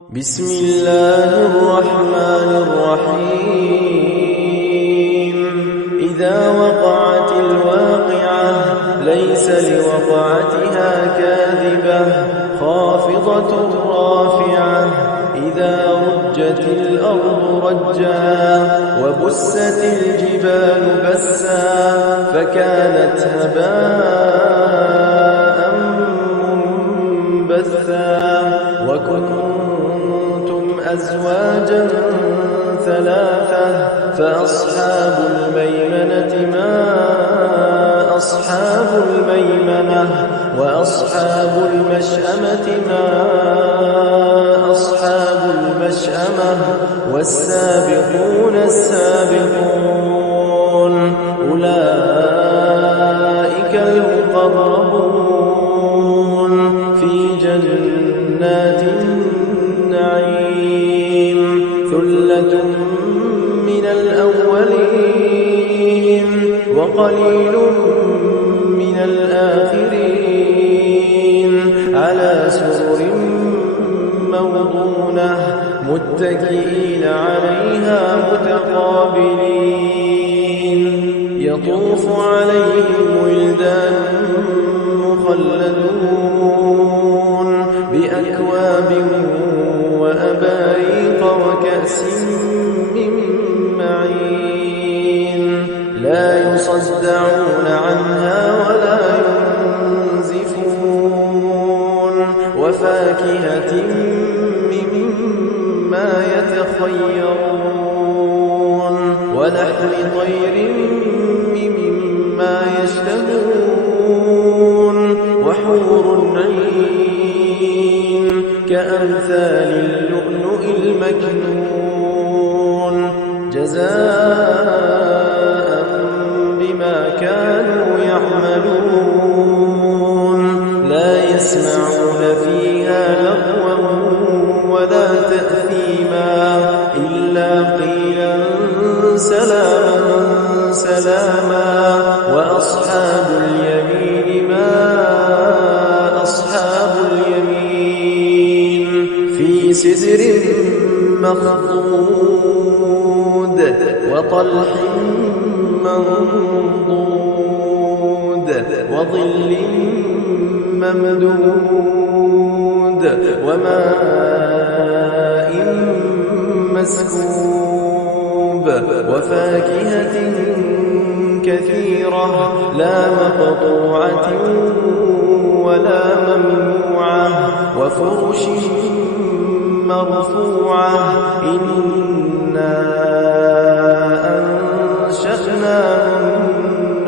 بسم الله الرحمن الرحيم إذا وقعت الواقعة ليس لوقعتها كاذبة خافضة رافعة إذا رجت الأرض رجا وبست الجبال بسا فكانت هباء منبثا وكنتم أزواجا ثلاثة فأصحاب الميمنة ما أصحاب الميمنة وأصحاب المشأمة ما أصحاب المشأمة والسابقون السابقون أولئك المقربون في جنات النعيم ثلة من الأولين وقليل من الآخرين على سرر موضونة متكئين عليها متقابلين يطوف عليهم ولدان مخلدون بأكواب وأباريق وكأس من معين لا يصدعون عنها ولا ينزفون وفاكهة مما يتخيرون ولحم طير مما يشتهون وحور عين كأمثال اللؤلؤ المكنون جزاء بما كانوا يعملون لا يسمعون فيها لغوا ولا تأثيما إلا قيلا سلاما سلاما وأصحاب اليمين ما أصحاب اليمين في سدر مخضود وطلح منضود وظل ممدود وماء مسكوب وفاكهة كثيرة لا مقطوعة ولا ممنوعة وفرش مرفوعة إنا أنشأناهن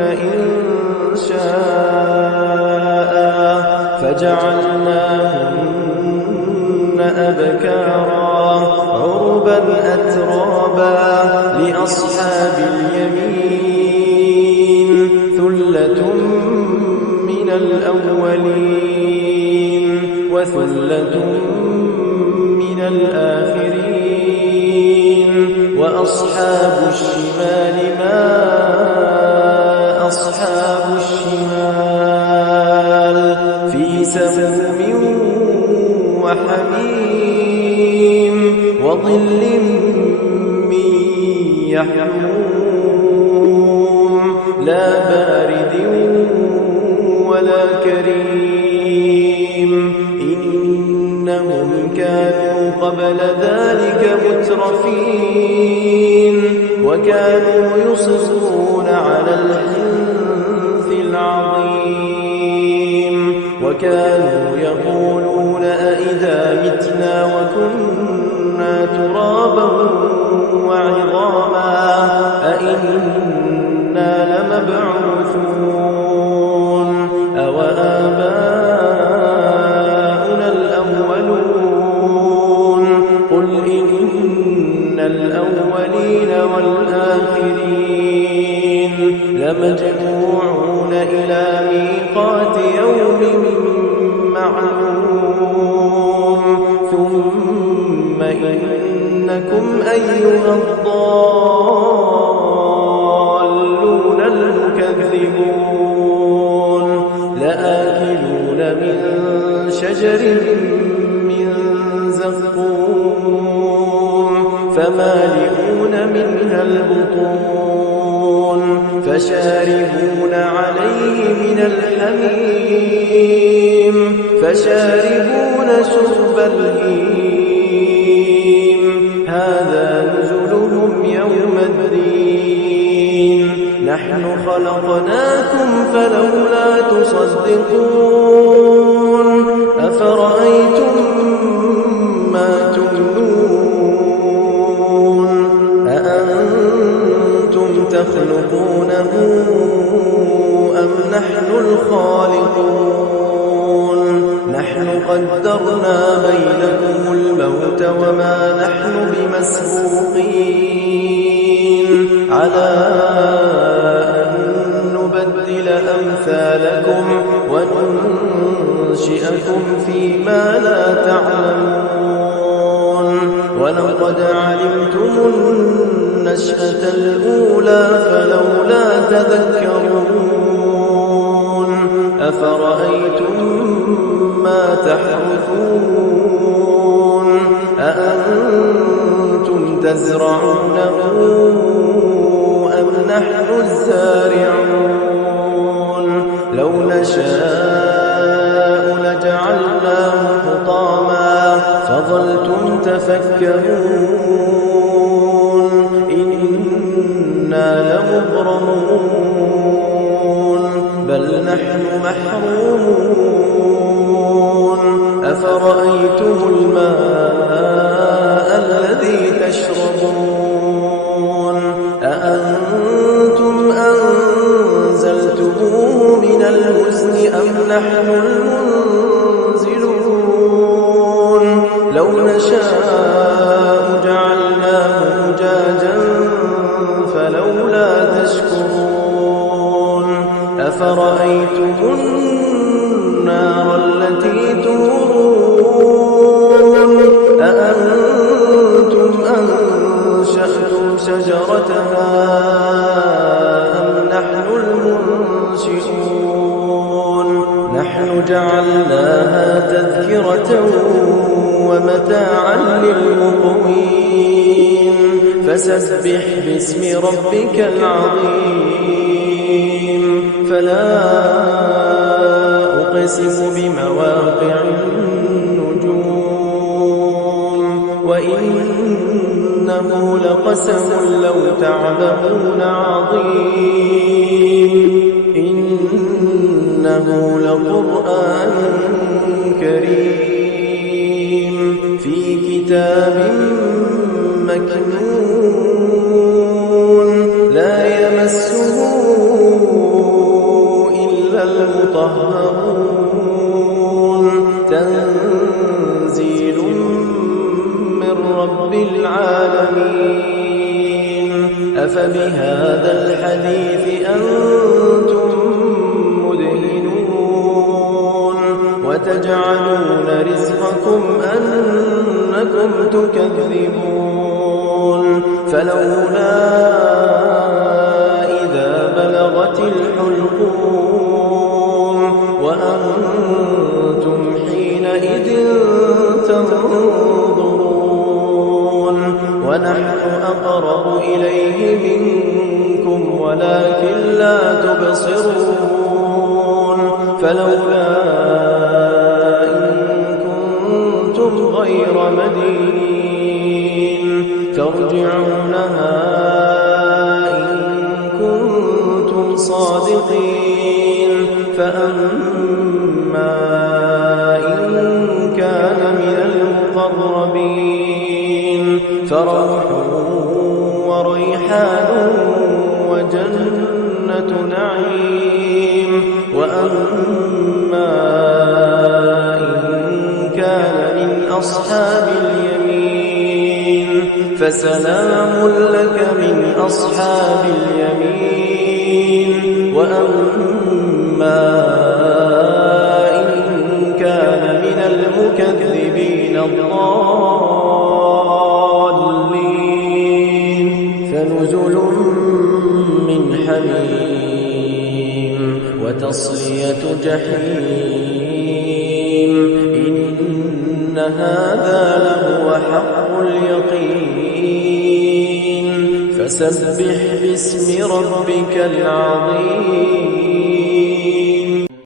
إنشاء فجعلناهن أبكارا عربا أترابا لأصحاب اليمين ثلة من الأولين وثلة من الآخرين وأصحاب الشمال ما أصحاب الشمال في سموم وحميم وظل من يحموم لا بارد ولا كريم إنهم كانوا قبل ذلك مترفين وكانوا يصرون على الحنث العظيم وكانوا يقولون أئذا متنا وكنا ترابا وعظاما أئنا لمبعوثون أوآباؤنا الأولون قل إن الأولين والآخرين لمجموعون إلى ميقات يوم معلوم ثم إنكم أيها الضالون المكذبون لآكلون من شجر من زقوم فمالئون منها البطون فشاربون عليه من الحميم فشاربون شرب الهيم هذا نزلهم يوم الدين نحن خلقناكم فلولا تصدقون أفرأيتم ما تمنون أأنتم تخلقونه أم نحن الخالقون نحن قدرنا بينكم الموت وما نحن بمسبوقين على أن نبدل أمثالكم وننشئكم فيما لا تعلمون ولقد علمتم النشأة الأولى فلولا تذكرون أفرأيتم ما تحرثون أأنتم تزرعونه أم نحن الزارعون لو نشاء لجعلناه حطاما فظلتم تفكرون إنا لمغرمون بل نحن محرومون أفرأيتم الماء الذي تشربون أأنتم أنزلتموه من المزن أم نحن المنزلون لو نشاء جعلناه أجاجا فلولا تشكرون أفرأيتم النار التي تورون أأنتم أنشأتم شجرتها أم نحن المنشئون نحن جعلناها تذكرة ومتاعا للمقوين فسبح باسم ربك العظيم فلا أقسم بمواقع النجوم وإنه لقسم لو تعلمون عظيم إنه لقرآن كريم في كتاب مكنون لا يمسه إلا المطهرون تنزيل من رب العالمين أفبهذا الحديث أنتم مدهنون وتجعلون رزقكم أنكم تكذبون فلولا إذا بلغت الحلقوم وأنتم حينئذ تنظرون ونحن أقرب إليه منكم ولكن لا تبصرون فلولا إن كنتم غير مدينين ترجعونها إن كنتم صادقين فأما إن كان من المقربين فروح وريحان وجنة نعيم وأما إن كان من أصحاب اليمين فسلام لك من أصحاب اليمين وأما إن كان من المكذبين الضالين فنزل من حميم وتصلية جحيم إن هذا لهو فسبح باسم ربك العظيم